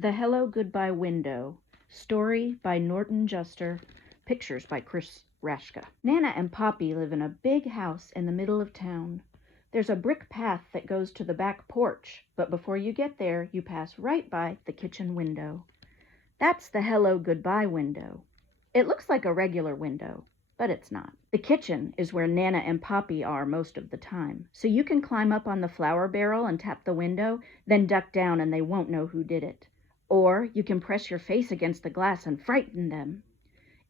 The Hello Goodbye Window. Story by Norton Juster. Pictures by Chris Rashka. Nana and Poppy live in a big house in the middle of town. There's a brick path that goes to the back porch, but before you get there, you pass right by the kitchen window. That's the Hello Goodbye window. It looks like a regular window, but it's not. The kitchen is where Nana and Poppy are most of the time, so you can climb up on the flour barrel and tap the window, then duck down and they won't know who did it. Or you can press your face against the glass and frighten them.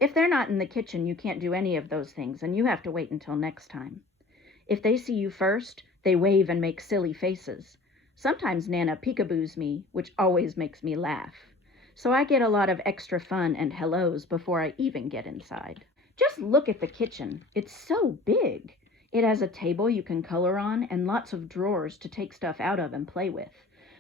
If they're not in the kitchen, you can't do any of those things, and you have to wait until next time. If they see you first, they wave and make silly faces. Sometimes Nana peekaboos me, which always makes me laugh. So I get a lot of extra fun and hellos before I even get inside. Just look at the kitchen. It's so big. It has a table you can color on and lots of drawers to take stuff out of and play with.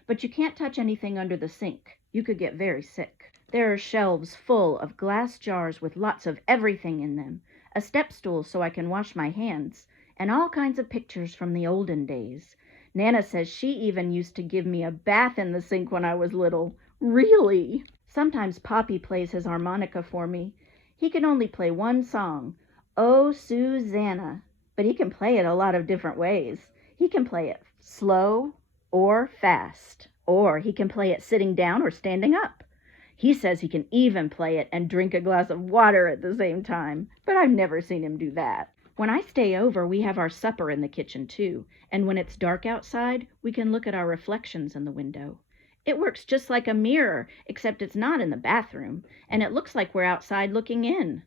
But you can't touch anything under the sink. You could get very sick. There are shelves full of glass jars with lots of everything in them, a step stool so I can wash my hands, and all kinds of pictures from the olden days. Nana says she even used to give me a bath in the sink when I was little. Really? Sometimes Poppy plays his harmonica for me. He can only play one song, Oh, Susanna, but he can play it a lot of different ways. He can play it slow or fast, or he can play it sitting down or standing up. He says he can even play it and drink a glass of water at the same time, but I've never seen him do that. When I stay over, we have our supper in the kitchen too, and when it's dark outside, we can look at our reflections in the window. It works just like a mirror, except it's not in the bathroom, and it looks like we're outside looking in.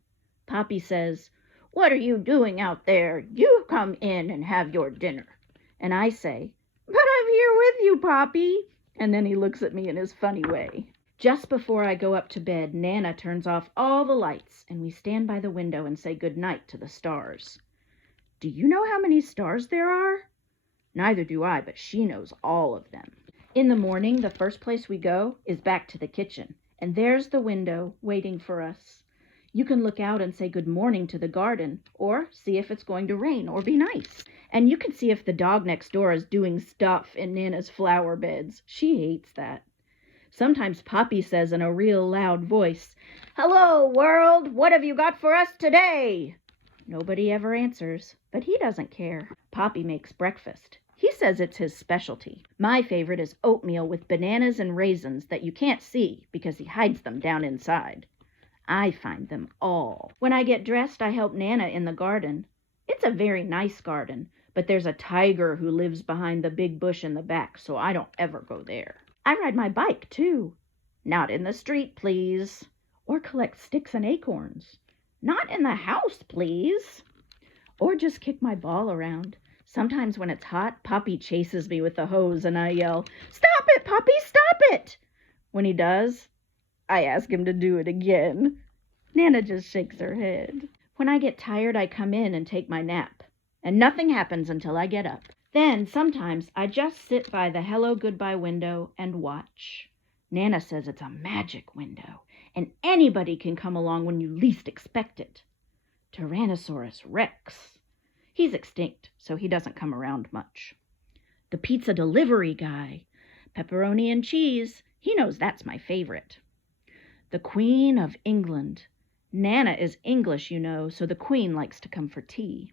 Poppy says, "What are you doing out there? You come in and have your dinner." And I say, "But I'm here with you, Poppy." And then he looks at me in his funny way. Just before I go up to bed, Nana turns off all the lights, and we stand by the window and say good night to the stars. Do you know how many stars there are? Neither do I, but she knows all of them. In the morning, the first place we go is back to the kitchen, and there's the window waiting for us. You can look out and say good morning to the garden, or see if it's going to rain or be nice. And you can see if the dog next door is doing stuff in Nana's flower beds. She hates that. Sometimes Poppy says in a real loud voice, "Hello, world! What have you got for us today?" Nobody ever answers, but he doesn't care. Poppy makes breakfast. He says it's his specialty. My favorite is oatmeal with bananas and raisins that you can't see because he hides them down inside. I find them all. When I get dressed, I help Nana in the garden. It's a very nice garden, but there's a tiger who lives behind the big bush in the back, so I don't ever go there. I ride my bike, too. Not in the street, please. Or collect sticks and acorns. Not in the house, please. Or just kick my ball around. Sometimes when it's hot, Poppy chases me with the hose and I yell, "Stop it, Poppy, stop it!" When he does, I ask him to do it again. Nana just shakes her head. When I get tired, I come in and take my nap. And nothing happens until I get up. Then, sometimes, I just sit by the Hello Goodbye window and watch. Nana says it's a magic window, and anybody can come along when you least expect it. Tyrannosaurus Rex. He's extinct, so he doesn't come around much. The pizza delivery guy. Pepperoni and cheese. He knows that's my favorite. The Queen of England. Nana is English, you know, so the Queen likes to come for tea.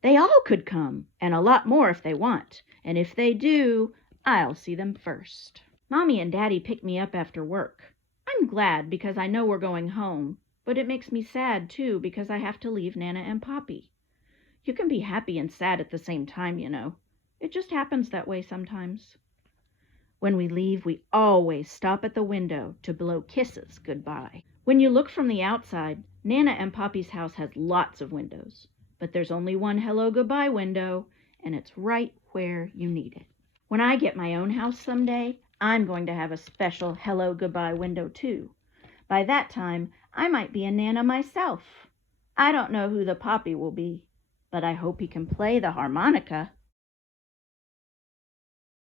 They all could come, and a lot more if they want, and if they do, I'll see them first. Mommy and Daddy pick me up after work. I'm glad because I know we're going home, but it makes me sad too because I have to leave Nana and Poppy. You can be happy and sad at the same time, you know. It just happens that way sometimes. When we leave, we always stop at the window to blow kisses goodbye. When you look from the outside, Nana and Poppy's house has lots of windows, but there's only one Hello Goodbye window, and it's right where you need it. When I get my own house someday, I'm going to have a special Hello Goodbye window too. By that time, I might be a Nana myself. I don't know who the Poppy will be, but I hope he can play the harmonica.